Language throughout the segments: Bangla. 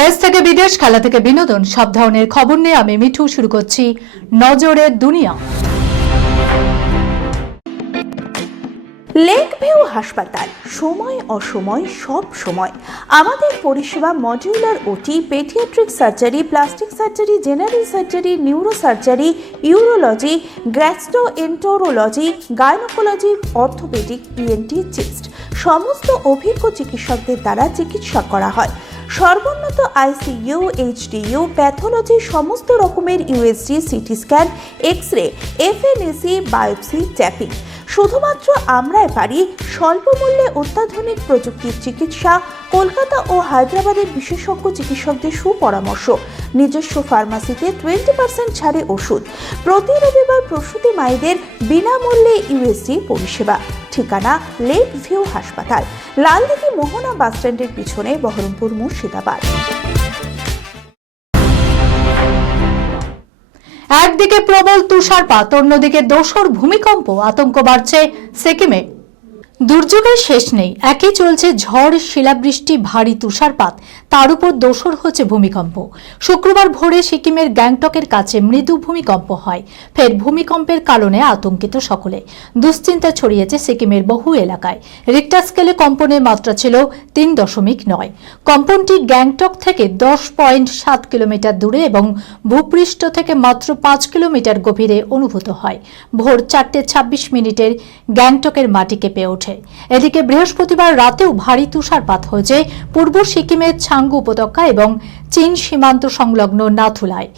দেশ থেকে বিদেশ, খেলা থেকে বিনোদন, সব ধরনের খবর নিয়ে আমি মিঠু শুরু করছি নজরের দুনিয়া। লেক ভিউ হাসপাতাল, সময় অসময় সব সময় আমাদের পরিষেবা modular OT, paediatric surgery, plastic surgery, general surgery, neuro surgery, urology, gastroenterology, gynaecology, orthopaedic, ENT, chest সমস্ত অভিজ্ঞ চিকিৎসকদের দ্বারা চিকিৎসা করা হয়। সর্বোন্নত আইসিইউ, এইচডিইউ, প্যাথোলজি, সমস্ত রকমের USG, CT scan, X ray, FNAC, biopsy, tapping. শুধুমাত্র আমরাই পারি স্বল্প মূল্যে অত্যাধুনিক প্রযুক্তির চিকিৎসা, কলকাতা ও হায়দ্রাবাদের বিশেষজ্ঞ চিকিৎসকদের সুপরামর্শ, নিজস্ব ফার্মাসিতে 20% ছাড়ে ওষুধ, প্রতি রবিবার প্রসূতি মায়েদের বিনামূল্যে ইউএসজি পরিষেবা। ঠিকানা লেক ভিউ হাসপাতাল, লালদিঘি মোহনা বাসস্ট্যান্ডের পিছনে, বহরমপুর, মুর্শিদাবাদ। একদিকে প্রবল তুষারপাত, অন্যদিকে দোসর ভূমিকম্প, আতঙ্ক বাড়ছে সিকিমে। দুর্যোগের শেষ নেই, একই চলছে ঝড়, শিলাবৃষ্টি, ভারী তুষারপাত, তার উপর দোসর হচ্ছে ভূমিকম্প। শুক্রবার ভোরে সিকিমের গ্যাংটকের কাছে মৃদু ভূমিকম্প হয়। ফের ভূমিকম্পের কারণে আতঙ্কিত সকলে, দুশ্চিন্তা ছড়িয়েছে সিকিমের বহু এলাকায়। রিক্টার স্কেলে কম্পনের মাত্রা ছিল 3.9। কম্পনটি গ্যাংটক থেকে 10.7 কিলোমিটার দূরে এবং ভূপৃষ্ঠ থেকে মাত্র 5 কিলোমিটার গভীরে অনুভূত হয়। ভোর 4:26 গ্যাংটকের মাটি কেঁপে ওঠে। এদিকে বৃহস্পতিবার রাতেও ভারী তুষারপাত হয়েছে পূর্ব সিকিমের ছাঙ্গু উপত্যকা এবং চীন সীমান্ত সংলগ্ন নাথুলায়।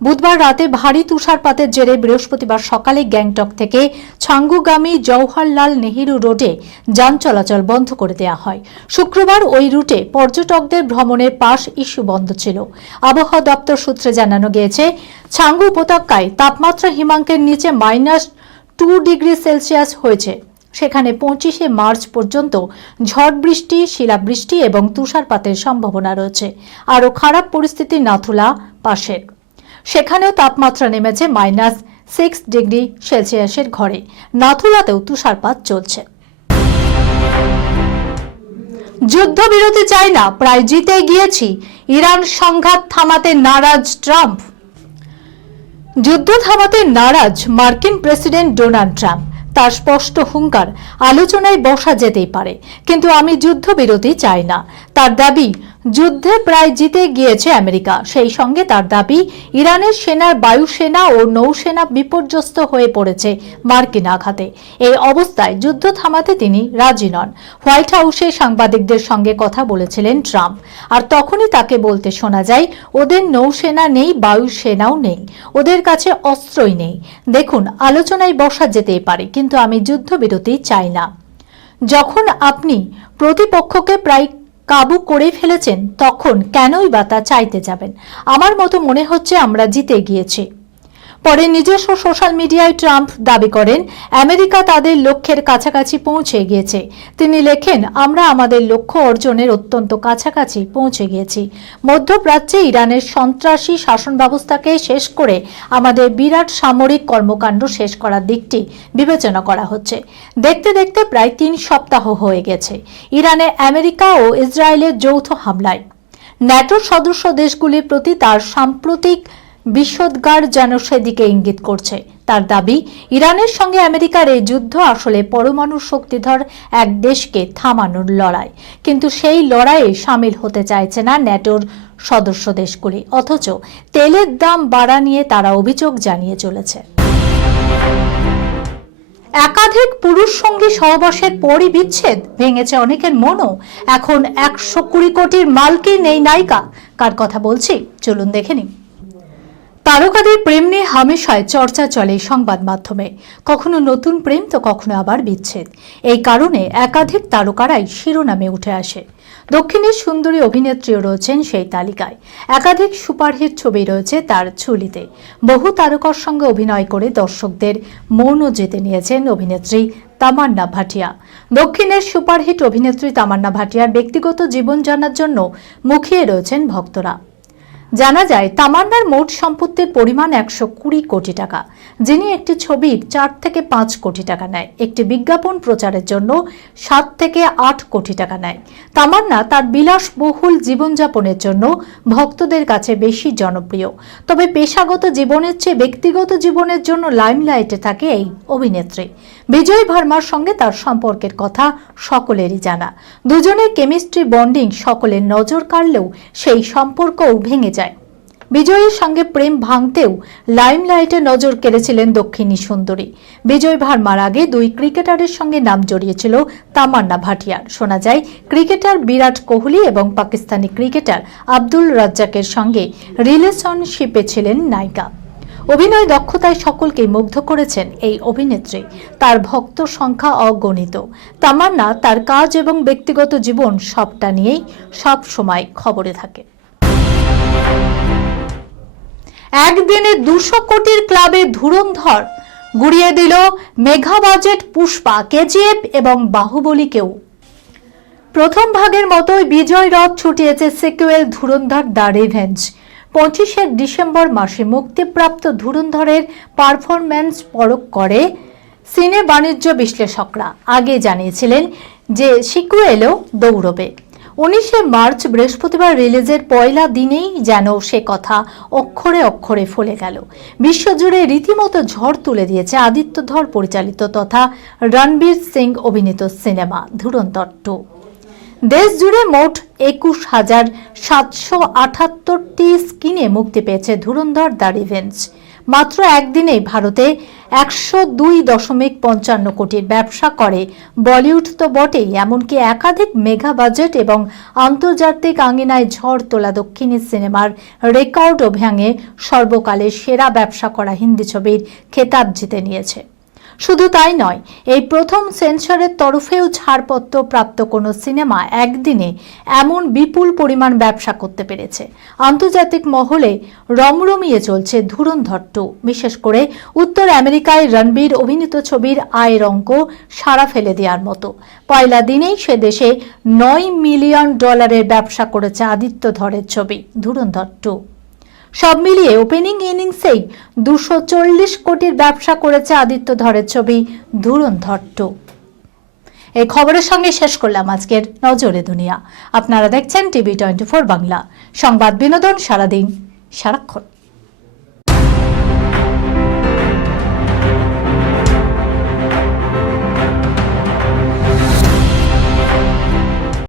বুধবার রাতে ভারী তুষারপাতের জেরে বৃহস্পতিবার সকালে গ্যাংটক থেকে ছাঙ্গুগামী জওহরলাল নেহেরু রোডে যান চলাচল বন্ধ করে দেওয়া হয়। শুক্রবার ওই রুটে পর্যটকদের ভ্রমণের পাস ইস্যু বন্ধ ছিল। আবহাওয়া দপ্তর সূত্রে জানানো গিয়েছে, ছাঙ্গু উপত্যকায় তাপমাত্রা হিমাঙ্কের নিচে -2 ডিগ্রি সেলসিয়াস হয়েছে। সেখানে 25শে মার্চ পর্যন্ত ঝড় বৃষ্টি, শিলাবৃষ্টি এবং তুষারপাতের সম্ভাবনা রয়েছে। আরও খারাপ পরিস্থিতি নাথুলা পাশের, সেখানেও তাপমাত্রা নেমেছে -6 ডিগ্রি সেলসিয়াসের ঘরে। নাথুলাতেও তুষারপাত চলছে। যুদ্ধবিরতি চাই না, প্রায় জিতে গিয়েছি, ইরান সংঘাত থামাতে নারাজ ট্রাম্প। যুদ্ধ থামাতে নারাজ মার্কিন প্রেসিডেন্ট ডোনাল্ড ট্রাম্প। তার স্পষ্ট হুঙ্কার, আলোচনায় বসা যেতেই পারে, কিন্তু আমি যুদ্ধবিরতি চাই না। তার দাবি, যুদ্ধে প্রায় জিতে গিয়েছে আমেরিকা। সেই সঙ্গে তার দাবি, ইরানের সেনার বায়ুসেনা ও নৌসেনা বিপর্যস্ত হয়ে পড়েছে মার্কিন আঘাতে। এই অবস্থায় যুদ্ধ থামাতে তিনি রাজি নন। হোয়াইট হাউসে সাংবাদিকদের সঙ্গে কথা বলেছিলেন ট্রাম্প, আর তখনই তাকে বলতে শোনা যায়, ওদের নৌসেনা নেই, বায়ুসেনাও নেই, ওদের কাছে অস্ত্রই নেই। দেখুন, আলোচনায় বসা যেতেই পারে, কিন্তু আমি যুদ্ধবিরতি চাই না। যখন আপনি প্রতিপক্ষকে প্রায় কাবু করে ফেলেছেন, তখন কেনই বা তা চাইতে যাবেন? আমার মতো মনে হচ্ছে আমরা জিতে গিয়েছি। পরে নিজস্ব সোশ্যাল মিডিয়ায় ট্রাম্প দাবি করেন, আমেরিকা তাদের লক্ষ্যের কাছাকাছি পৌঁছে গিয়েছে। তিনি লেখেন, আমরা আমাদের লক্ষ্য অর্জনের অত্যন্ত কাছাকাছি পৌঁছে গিয়েছি। মধ্যপ্রাচ্যে ইরানের সন্ত্রাসী শাসন ব্যবস্থাকে শেষ করে আমাদের বিরাট সামরিক কর্মকাণ্ড শেষ করার দিকটি বিবেচনা করা হচ্ছে। দেখতে দেখতে প্রায় 3 সপ্তাহ হয়ে গেছে ইরানে আমেরিকা ও ইসরায়েলের যৌথ হামলায়। ন্যাটোর সদস্য দেশগুলির প্রতি তার সাম্প্রতিক বিষোদ্গার যেন সেদিকে ইঙ্গিত করছে। তার দাবি, ইরানের সঙ্গে আমেরিকার এই যুদ্ধ আসলে পরমাণু শক্তিধর এক দেশকে থামানোর লড়াই, কিন্তু সেই লড়াইয়ে সামিল হতে চাইছে না ন্যাটোর সদস্য দেশগুলি। অথচ তেলের দাম বাড়া নিয়ে তারা অভিযোগ জানিয়ে চলেছে। একাধিক পুরুষ সঙ্গী সহবাসের পরই বিচ্ছেদ, ভেঙেছে অনেকের মনও। এখন 120 কোটির মালকিন এই নায়িকা। কার কথা বলছি, চলুন দেখে নিন। তারকাদের প্রেম নিয়ে হামেশাই চর্চা চলে সংবাদ মাধ্যমে, কখনো নতুন প্রেম তো কখনো আবার বিচ্ছেদ। এই কারণে একাধিক তারকারাই শিরোনামে উঠে আসে। দক্ষিণের সুন্দরী অভিনেত্রীও রয়েছেন সেই তালিকায়। একাধিক সুপারহিট ছবি রয়েছে তার ঝুলিতে। বহু তারকার সঙ্গে অভিনয় করে দর্শকদের মনও জিতে নিয়েছেন অভিনেত্রী তামান্না ভাটিয়া। দক্ষিণের সুপারহিট অভিনেত্রী তামান্না ভাটিয়ার ব্যক্তিগত জীবন জানার জন্য মুখিয়ে রয়েছেন ভক্তরা। জানা যায় তামান্নার মোট সম্পত্তির পরিমাণ 120 কোটি টাকা, যিনি একটি ছবির 4 থেকে 5 কোটি টাকা নেয়, একটি বিজ্ঞাপন প্রচারের জন্য 7 থেকে 8 কোটি টাকা নেয়। তামান্না তার বিলাসবহুল জীবনযাপনের জন্য ভক্তদের কাছে বেশি জনপ্রিয়। তবে পেশাগত জীবনের চেয়ে ব্যক্তিগত জীবনের জন্য লাইমলাইটে থাকে এই অভিনেত্রী। বিজয় ভার্মার সঙ্গে তার সম্পর্কের কথা সকলেরই জানা। দুজনের কেমিস্ট্রি বন্ডিং সকলের নজর কাড়লেও সেই সম্পর্কও ভেঙে যায়। বিজয়ের সঙ্গে প্রেম ভাঙতেও লাইমলাইটে নজর কেড়েছিলেন দক্ষিণী সুন্দরী। বিজয় ভার্মার আগে 2 ক্রিকেটারের সঙ্গে নাম জড়িয়েছিল তামান্না ভাটিয়ার। শোনা যায় ক্রিকেটার বিরাট কোহলি এবং পাকিস্তানি ক্রিকেটার আব্দুল রাজ্জাকের সঙ্গে রিলেশনশিপে ছিলেন নায়িকা। অভিনয় দক্ষতায় সকলকেই মুগ্ধ করেছেন এই অভিনেত্রী। তার ভক্ত সংখ্যা অগণিত। তামান্না তার কাজ এবং ব্যক্তিগত জীবন সবটা নিয়েই সব সময় খবরে থাকে। একদিনে 200 কোটির ক্লাবে ধুরন্ধর গুড়িয়ে দিল মেগা বাজেট পুষ্পা, কেজিএফ এবং বাহুবলীকেও। প্রথম ভাগের মতোই বিজয় রথ ছুটিয়েছে সিকুয়েল ধুরন্ধর দ্য রিভেঞ্জ। 25শে ডিসেম্বর মাসে মুক্তিপ্রাপ্ত ধুরন্ধরের পারফরম্যান্স পরখ করে সিনে বাণিজ্য বিশ্লেষকরা আগে জানিয়েছিলেন যে সিকুয়েলও দৌড়বে। 19শে মার্চ বৃহস্পতিবার রিলিজের পয়লা দিনেই যেন সে কথা অক্ষরে অক্ষরে ফলে গেল। বিশ্বজুড়ে রীতিমতো ঝড় তুলে দিয়েছে আদিত্য ধর পরিচালিত তথা রণবীর সিং অভিনীত সিনেমা ধুরন্ধর 2। দেশ জুড়ে মোট 21,778টি স্ক্রিনে মুক্তি পেয়েছে ধুরন্ধর দ্য রিভেঞ্জ। মাত্র একদিনেই ভারতে 102.55 কোটির ব্যবসা করে বলিউড তো বটেই, এমনকি একাধিক মেগা বাজেট এবং আন্তর্জাতিক আঙ্গিনায় ঝড় তোলা দক্ষিণী সিনেমার রেকর্ডও ভেঙে সর্বকালের সেরা ব্যবসা করা হিন্দি ছবির খেতাব জিতে নিয়েছে। শুধু তাই নয়, এই প্রথম সেন্সরের তরফেও ছাড়পত্র প্রাপ্ত কোনো সিনেমা একদিনে এমন বিপুল পরিমাণ ব্যবসা করতে পেরেছে। আন্তর্জাতিক মহলে রমরমিয়ে চলছে ধুরন্ধর 2। বিশেষ করে উত্তর আমেরিকায় রণবীর অভিনীত ছবির আয়ের অঙ্ক সাড়া ফেলে দেওয়ার মতো। পয়লা দিনেই সে দেশে $9 মিলিয়ন ব্যবসা করেছে আদিত্য ধরের ছবি ধুরন্ধর 2। সব মিলিয়ে ওপেনিং ইনিংসেই 240 কোটির ব্যবসা করেছে আদিত্য ধরের ছবি ধুরন্ধর 2। এই খবরের সঙ্গে শেষ করলাম আজকের নজরে দুনিয়া। আপনারা দেখছেন টিভি 24 বাংলা, সংবাদ বিনোদন সারাদিন সারাক্ষণ।